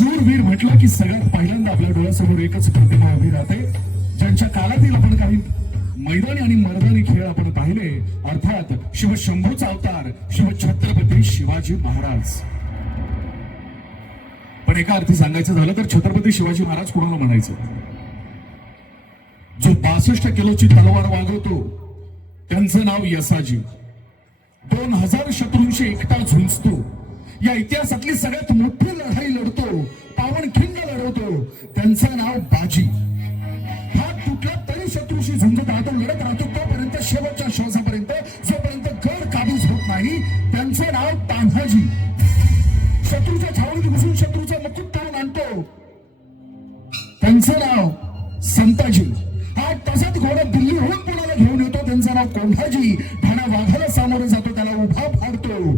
शूरवीर म्हटलं की सगळ्यात पहिल्यांदा आपल्या डोळ्यासमोर एकच प्रतिमा उभी राहते, ज्यांच्या काळातील आपण काही मैदानी आणि मर्दानी खेळ आपण पाहिले, अर्थात शिवशंभूचा अवतार शिव छत्रपती शिवाजी महाराज. पण एका अर्थी सांगायचं झालं तर छत्रपती शिवाजी महाराज कोणाला म्हणायचं? जो 62 किलोची तलवार वागवतो त्यांचं नाव यसाजी. 2000 शत्रूंशी एकटा झुंजतो, या इतिहासातली सगळ्यात मोठी लढाई लढतो, पावनखिंड लढवतो, त्यांचं नाव बाजी. हात तुटला तरी शत्रूशी झुंजत राहतो, लढत राहतो तोपर्यंत, शेवटच्या श्वासापर्यंत, जोपर्यंत गड काबूज होत नाही. त्यांचं नाव तान्हाजी. शत्रूच्या छावणीत घुसून शत्रूचा मुकुट तोडून आणतो, त्यांचं नाव संताजी. 8 तासात घोडा दिल्लीहून पुण्याला घेऊन येतो, त्यांचं नाव कोंढाजी. ठाणा वाघाला सामोरे जातो, त्याला उभा फाडतो,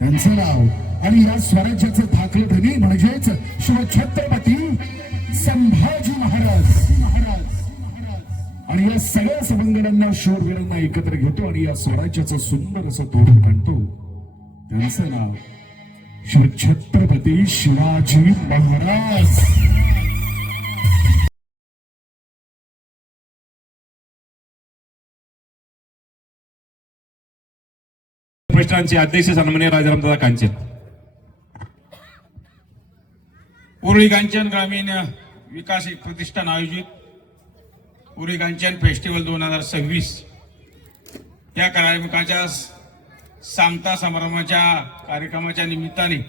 त्यांचं नाव. आणि या स्वराज्याचं धाकलं धनी म्हणजेच शिवछत्रपती संभाजी महाराज. आणि या सगळ्या सवंगडांना, शूरवीरांना एकत्र घेतो आणि या स्वराज्याचं सुंदर असं तोरण आणतो, त्यांचं नाव शिवछत्रपती शिवाजी महाराज. प्रतिष्ठानचे अध्यक्ष सन्माननीय राजारामदादा कांचन, उरुळी कांचन ग्रामीण विकास प्रतिष्ठान आयोजित उरुळी कांचन फेस्टिवल 2026 या कार्यक्रमाच्या सांगता समारंभाच्या कार्यक्रमाच्या निमित्ताने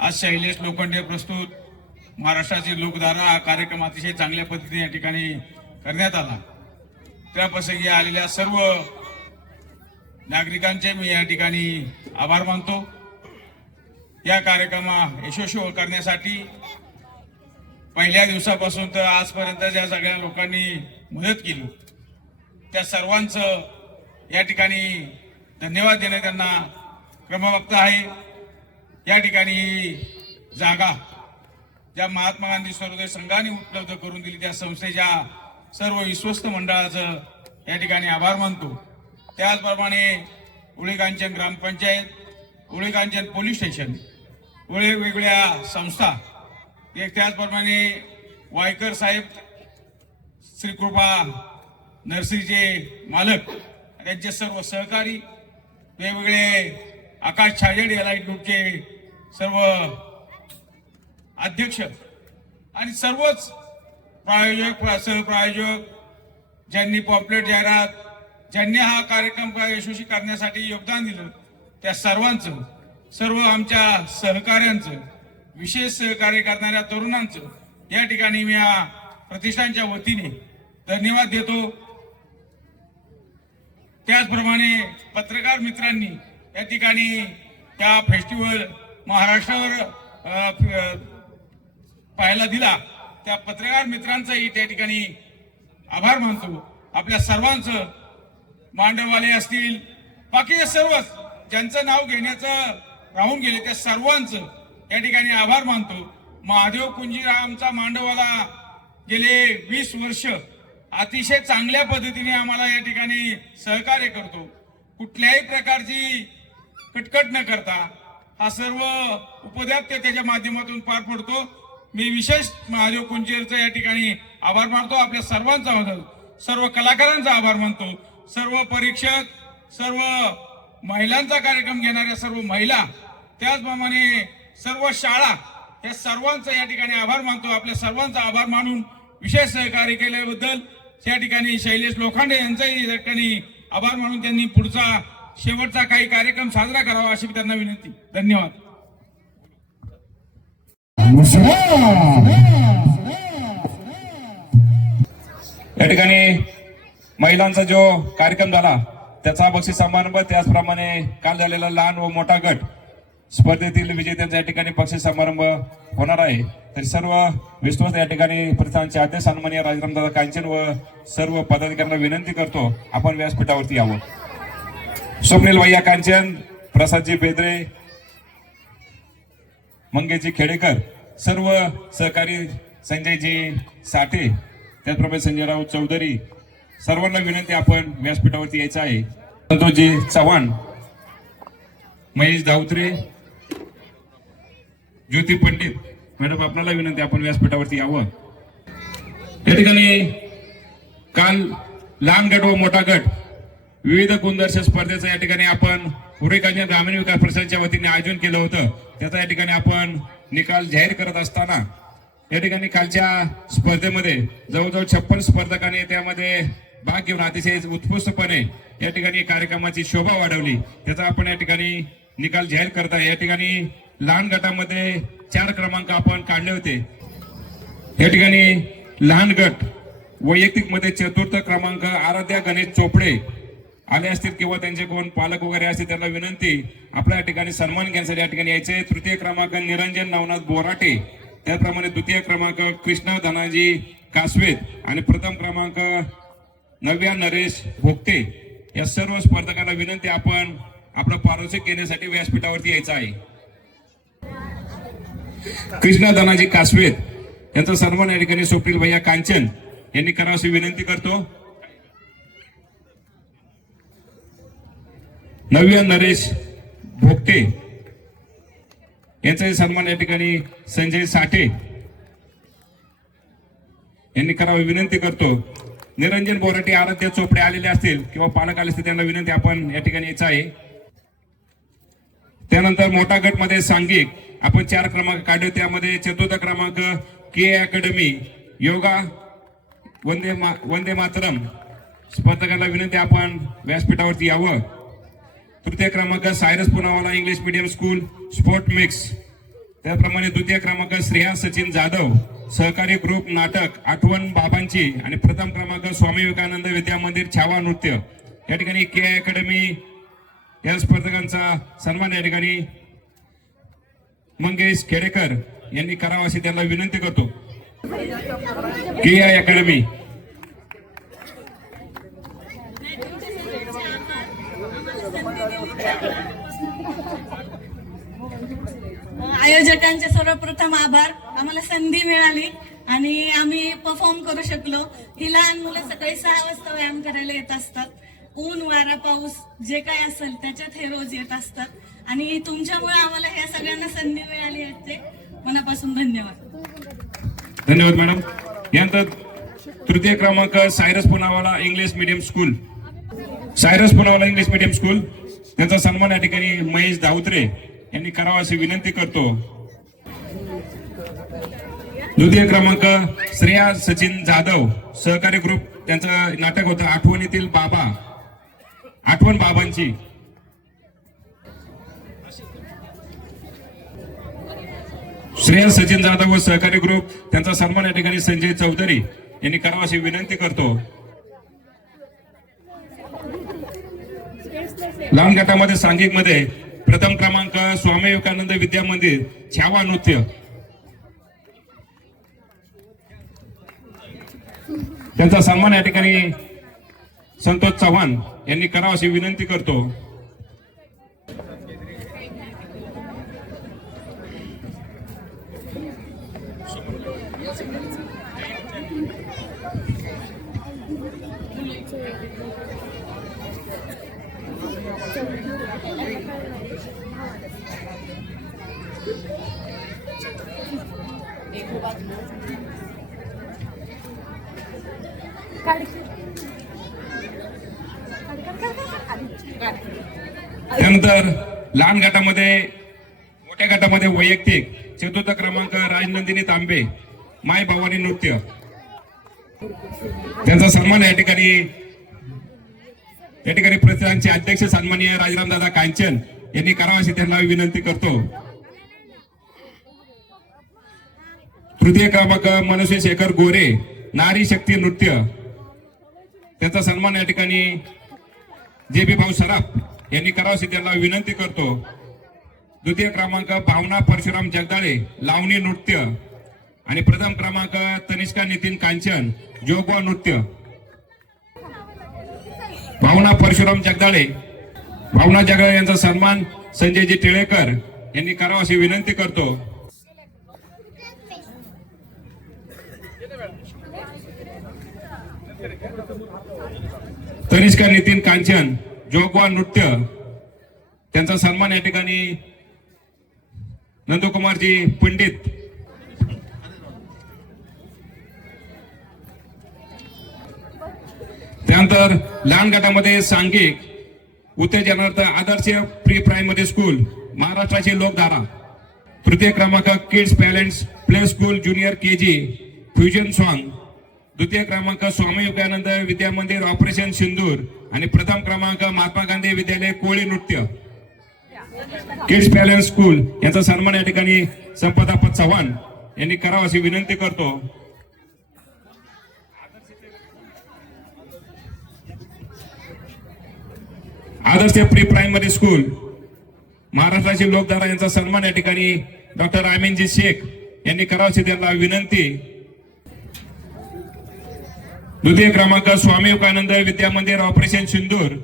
आज शैलेश लोखंडे प्रस्तुत महाराष्ट्राची लोकधारा हा कार्यक्रम अतिशय चांगल्या पद्धतीने या ठिकाणी करण्यात आला. त्याप्रसंगी आलेल्या सर्व नागरिकांचे मी या ठिकाणी आभार मानतो. या कार्यक्रमा यशस्वी करण्यासाठी पहिल्या दिवसापासून तर आजपर्यंत ज्या सगळ्या लोकांनी मदत केली त्या सर्वांचं या ठिकाणी धन्यवाद देणे त्यांना क्रमबद्ध आहे. या ठिकाणी जागा ज्या महात्मा गांधी सर्वोदय संघाने उपलब्ध करून दिली त्या संस्थेच्या सर्व विश्वस्त मंडळाचं या ठिकाणी आभार मानतो. त्याचप्रमाणे उरुळी कांचन ग्रामपंचायत, उरुळी कांचन पोलीस स्टेशन, वेगवेगळ्या संस्था, त्याचप्रमाणे वायकर साहेब, श्रीकृपा नर्सरीचे मालक, त्यांचे सर्व सहकारी, वेगवेगळे आकाश छाजेड एलाइट ग्रुपचे सर्व अध्यक्ष आणि सर्वच प्रायोजक, सहप्रायोजक, ज्यांनी पॉम्पलेट जाहिरात, ज्यांनी हा कार्यक्रम यशस्वी करण्यासाठी योगदान दिलं त्या सर्वांचं, सर्व आमच्या सहकाऱ्यांचं, विशेष सहकार्य करणाऱ्या तरुणांचं या ठिकाणी मी या प्रतिष्ठानच्या वतीने धन्यवाद देतो. त्याचप्रमाणे पत्रकार मित्रांनी या ठिकाणी त्या फेस्टिवल महाराष्ट्रावर पाहायला दिला त्या पत्रकार मित्रांचाही त्या ठिकाणी आभार मानतो. आपल्या सर्वांचं, मांडववाले असतील, बाकीचे सर्वच ज्यांचं नाव घेण्याचं राहून गेले त्या सर्वांचं या ठिकाणी आभार मानतो. महादेव कुंजीरा आमचा मांडववाला गेले 20 वर्ष अतिशय चांगल्या पद्धतीने आम्हाला या ठिकाणी सहकार्य करतो. कुठल्याही प्रकारची कटकट न करता हा सर्व उपद्व्याप त्याच्या माध्यमातून पार पडतो. मी विशेष महादेव कुंजीरचा या ठिकाणी आभार मानतो. आपल्या सर्वांचा, सर्व कलाकारांचा आभार मानतो. सर्व परीक्षक, सर्व महिलांचा कार्यक्रम घेणाऱ्या सर्व महिला, त्याचप्रमाणे सर्व शाळा, या सर्वांचा या ठिकाणी आभार मानतो. आपल्या सर्वांचा आभार मानून विशेष सहकार्य केल्याबद्दल या ठिकाणी शैलेश लोखंडे यांचाही या ठिकाणी आभार मानून त्यांनी पुढचा शेवटचा काही कार्यक्रम साजरा करावा अशी त्यांना विनंती. धन्यवाद. या ठिकाणी महिलांचा जो कार्यक्रम झाला त्याचा बक्षीस समारंभ, त्याचप्रमाणे काल झालेला लहान व मोठा गट स्पर्धेतील विजेत्यांचा या ठिकाणी बक्षीस समारंभ होणार आहे. तर सर्व विश्वास या ठिकाणी प्रतिष्ठानचे अध्यक्ष सन्माननीय राजारामदादा कांचन व सर्व पदाधिकाऱ्यांना विनंती करतो आपण व्यासपीठावरती यावं. स्वप्नील भैया कांचन, प्रसादजी बेदरे, मंगेजी खेडेकर, सर्व सहकारी, संजयजी साठे, त्याचप्रमाणे संजयराव चौधरी, सर्वांना विनंती आपण व्यासपीठावरती यायचं आहे. संतोषजी चव्हाण, महेश धावत्रे, ज्योती पंडित मॅडम, आपल्याला विनंती, आपण व्यासपीठावरती यावं. या ठिकाणी काल लहान गट व मोठा गट विविध गुणदर्शन स्पर्धेचं या ठिकाणी आपण उरेकांजन ग्रामीण विकास परिषदेच्या वतीने आयोजन केलं होतं. त्याचा या ठिकाणी आपण निकाल जाहीर करत असताना या ठिकाणी कालच्या स्पर्धेमध्ये जवळजवळ 56 स्पर्धकांनी त्यामध्ये भाग घेऊन अतिशय उत्कृष्टपणे या ठिकाणी कार्यक्रमाची शोभा वाढवली. त्याचा आपण या ठिकाणी निकाल जाहीर करत आहे. या ठिकाणी लहान गटामध्ये 4 क्रमांक आपण काढले होते. या ठिकाणी लहान गट वैयक्तिक मध्ये 4था क्रमांक आराध्या गणेश चोपडे आले असतील किंवा त्यांचे कोण पालक वगैरे असतील त्यांना विनंती आपल्या या ठिकाणी सन्मान घेण्यासाठी या ठिकाणी यायचे. 3य क्रमांक निरंजन नवनाथ बोराटे, त्याचप्रमाणे 2य क्रमांक कृष्णा धनाजी कासवेत आणि प्रथम क्रमांक नव्या नरेश भोगते. या सर्व स्पर्धकांना विनंती, आपण आपलं पारितोषिक घेण्यासाठी व्यासपीठावरती यायचं आहे. कृष्णा धनाजी कासवेत यांचा सन्मान या ठिकाणी स्वप्नील भैया कांचन यांनी करावं अशी विनंती करतो. नव्या नरेश भोगते यांचा सन्मान या ठिकाणी संजय साठे यांनी करावं विनंती करतो. निरंजन बोराटे आराध्य चोपडे आलेले असतील किंवा पालक आले असतील त्यांना विनंती, आपण या ठिकाणी यायचं आहे. त्यानंतर मोठा गट मध्ये सांघिक आपण 4 क्रमांक काढले. त्यामध्ये 4था क्रमांक K academy yoga Vande Mataram स्पर्धकांना विनंती, आपण व्यासपीठावरती यावं. 3य क्रमांक Cyrus Poonawalla English medium school sport mix, त्याचप्रमाणे 2य क्रमांक श्रेया सचिन जाधव सहकारी ग्रुप नाटक आठवण बाबांची आणि प्रथम क्रमांक स्वामी विवेकानंद विद्या मंदिर छावा नृत्य. या ठिकाणी के अकॅडमी या स्पर्धकांचा सन्मान या ठिकाणी मंगेश खेडेकर यांनी करावा अशी त्यांना विनंती करतो. के अकॅडमी आयोजकांचे सर्वप्रथम आभार. आम्हाला संधी मिळाली आणि आम्ही परफॉर्म करू शकलो. ही लहान मुलं सकाळी 6 वाजता व्यायाम करायला येत असतात. ऊन वारा पाऊस जे काय असेल त्याच्यात हे रोज येत असतात आणि तुमच्यामुळे आम्हाला ह्या सगळ्यांना संधी मिळाली याचे मनापासून धन्यवाद. धन्यवाद मॅडम. यानंतर 3य क्रमांक Cyrus Poonawalla English medium school, Cyrus Poonawalla English medium school त्यांचा सन्मान या ठिकाणी महेश दाऊत्रे यांनी करावा अशी विनंती करतो. 2य क्रमांक श्रेया सचिन जाधव सहकारी ग्रुप, त्यांचं नाटक होतं आठवणीतील बाबा, आठवण बाबांची. श्रेया सचिन जाधव व सहकारी ग्रुप त्यांचा सन्मान या ठिकाणी संजय चौधरी यांनी करावा अशी विनंती करतो. लहान गटामध्ये सांघिक मध्ये प्रथम क्रमांक स्वामी विवेकानंद विद्या मंदिर छावा नृत्य, त्यांचा सन्मान या ठिकाणी संतोष चव्हाण यांनी करावा अशी विनंती करतो. त्यानंतर लहान गटामध्ये मोठ्या गटामध्ये वैयक्तिक 4था क्रमांक राजनंदिनी तांबे माय भवानी नृत्य, त्यांचा सन्मान या ठिकाणी प्रतिष्ठानचे अध्यक्ष सन्माननीय राजरामदादा कांचन यांनी करावा अशी त्यांना विनंती करतो. 3य क्रमांक मनोज शेखर गोरे नारी शक्ती नृत्य, त्यांचा सन्मान या ठिकाणी JB भाऊ सराफ यांनी करावा अशी त्यांना विनंती करतो. 2य क्रमांक भावना परशुराम जगदाळे लावणी नृत्य आणि प्रथम क्रमांक तनिष्का नितीन कांचन जोगवा नृत्य. भावना परशुराम जगदाळे, भावना जगदाळे यांचा सन्मान संजयजी टिळेकर यांनी करावा अशी विनंती करतो. तनिष्का नितीन कांचन जोगवा नृत्य, त्यांचा सन्मान या ठिकाणी नंदकुमारजी पंडित, त्यानंतर लहान गटामध्ये सांघिक उत्तेजनार्थ आदर्श प्री प्रायमरी स्कूल महाराष्ट्राची लोकधारा, तृतीय क्रमांक kids parents play school junior KG fusion song, द्वितीय क्रमांक स्वामी विवेकानंद विद्या मंदिर ऑपरेशन सिंदूर आणि प्रथम क्रमांक महात्मा गांधी विद्यालय कोळी नृत्य. किड्स पॅलेंस स्कूल याचा सन्मान या ठिकाणी संपदापत चव्हाण यांनी करावा अशी विनंती करतो. आदर्श प्री प्रायमरी स्कूल महाराष्ट्राची लोकधारा यांचा सन्मान या ठिकाणी डॉक्टर आमीनजी शेख यांनी करावा अशी त्यांना विनंती. द्वितीय क्रमांक स्वामी विवेकानंद विद्या मंदिर ऑपरेशन सिंदूर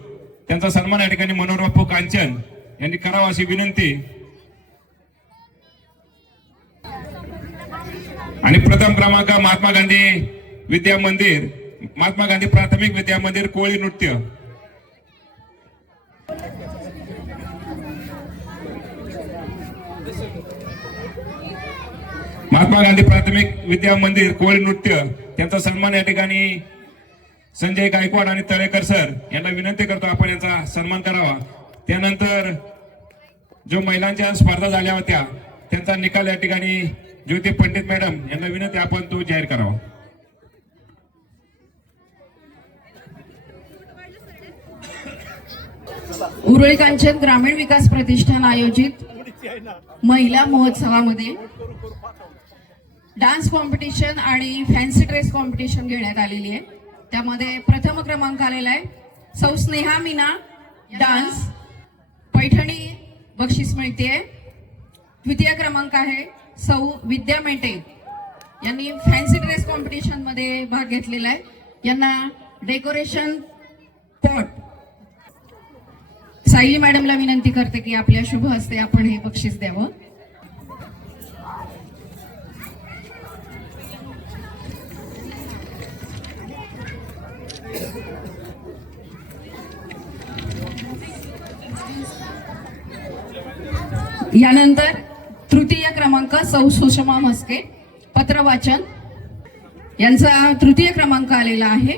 त्यांचा सन्मान या ठिकाणी मनोहर बापू कांचन यांनी करावा अशी विनंती. आणि प्रथम क्रमांक महात्मा गांधी विद्या मंदिर, महात्मा गांधी प्राथमिक विद्या मंदिर कोळी नृत्य. महात्मा गांधी प्राथमिक विद्या मंदिर कोळी नृत्य त्यांचा सन्मान या ठिकाणी संजय गायकवाड आणि तळेकर सर यांना विनंती करतो आपण यांचा सन्मान करावा. त्यानंतर जो महिलांच्या स्पर्धा झाल्या होत्या त्यांचा निकाल या ठिकाणी ज्योती पंडित मॅडम यांना विनंती आपण तो जाहीर करावा. उरुळी कांचन ग्रामीण विकास प्रतिष्ठान आयोजित महिला महोत्सवामध्ये डान्स कॉम्पिटिशन आणि फॅन्सी ड्रेस कॉम्पिटिशन घेण्यात आलेली आहे. त्यामध्ये प्रथम क्रमांक आलेला आहे सौ स्नेहा मीना डान्स, पैठणी बक्षीस मिळते. द्वितीय क्रमांक आहे सौ विद्या मेटे यांनी फॅन्सी ड्रेस कॉम्पिटिशन मध्ये भाग घेतलेला आहे. यांना डेकोरेशन पॉट. सायली मॅडमला विनंती करते की आपल्या शुभ हस्ते आपण हे बक्षीस द्यावं. यानंतर तृतीय क्रमांक सौ सुषमा म्हस्के पत्र वाचन यांचा तृतीय क्रमांक आलेला आहे.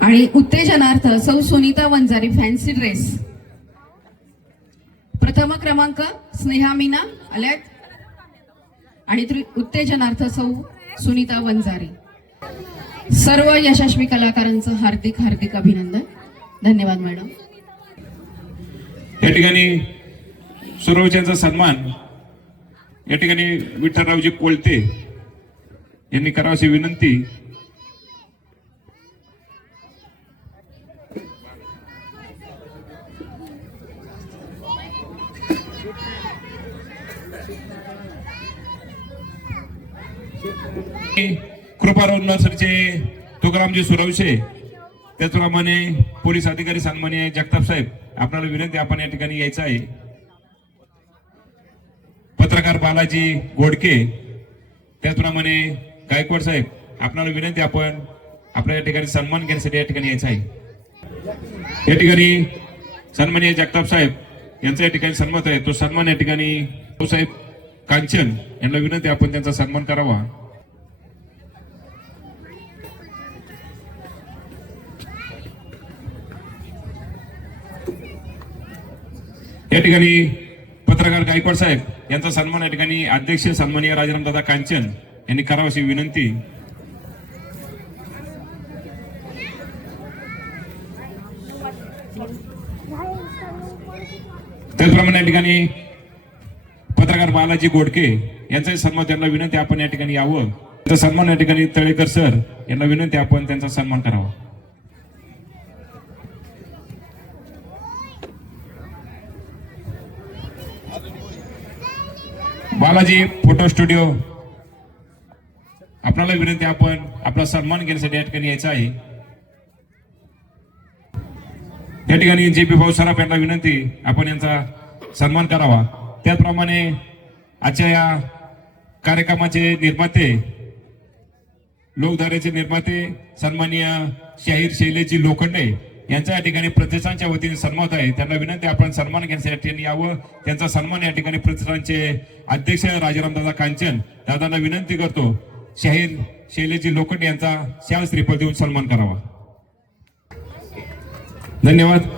आणि उत्तेजनार्थ सौ सुनीता वंजारी फॅन्सी ड्रेस. प्रथम क्रमांक स्नेहा मीना आल्यात आणि उत्तेजनार्थ सौ सुनीता वंजारी. सर्व यशस्वी कलाकारांचं हार्दिक हार्दिक अभिनंदन. धन्यवाद मॅडम. या ठिकाणी सर्वोच्चांचा सन्मान या ठिकाणी विठ्ठलरावजी कोलते यांनी करावा अशी विनंती. कृपारोध नर्सरीचे तुकारामजी सुरवशे, त्याचप्रमाणे पोलीस अधिकारी सन्माननीय जगताप साहेब आपल्याला विनंती आपण या ठिकाणी यायचं आहे. पत्रकार बालाजी गोडके, त्याचप्रमाणे गायकवाड साहेब आपल्याला विनंती आपण आपल्या या ठिकाणी सन्मान घेण्यासाठी या ठिकाणी यायचं आहे. या ठिकाणी सन्माननीय जगताप साहेब यांचा या ठिकाणी सन्मान आहे. तो सन्मान या ठिकाणी साहेब कांचन यांना विनंती आपण त्यांचा सन्मान करावा. या ठिकाणी पत्रकार गायकवाड साहेब यांचा सन्मान या ठिकाणी अध्यक्ष सन्माननीय राजारामदादा कांचन यांनी करावा अशी विनंती. त्याचप्रमाणे या ठिकाणी पत्रकार बालाजी गोडके यांचा सन्मान त्यांना विनंती आपण या ठिकाणी यावं. त्यांचा सन्मान या ठिकाणी तळेकर सर यांना विनंती आपण त्यांचा सन्मान करावा. बालाजी फोटो स्टुडिओ आपल्याला विनंती आपण आपला सन्मान घेण्यासाठी या ठिकाणी यायचं आहे. या ठिकाणी जे पी भाऊ सराफ यांना विनंती आपण यांचा सन्मान करावा. त्याचप्रमाणे आजच्या या कार्यक्रमाचे निर्माते लोकधारेचे निर्माते सन्माननीय शाहीर शैलेजी लोखंडे यांचा या ठिकाणी प्रतिष्ठानच्या वतीने सन्मान आहे. त्यांना विनंती आपण सन्मान घेण्यासाठी यावं. त्यांचा सन्मान या ठिकाणी प्रतिष्ठानचे अध्यक्ष राजारामदादा कांचन दादांना विनंती करतो शाहीर शैलेजी लोखंडे यांचा शाल श्रीफळ देऊन सन्मान करावा. धन्यवाद.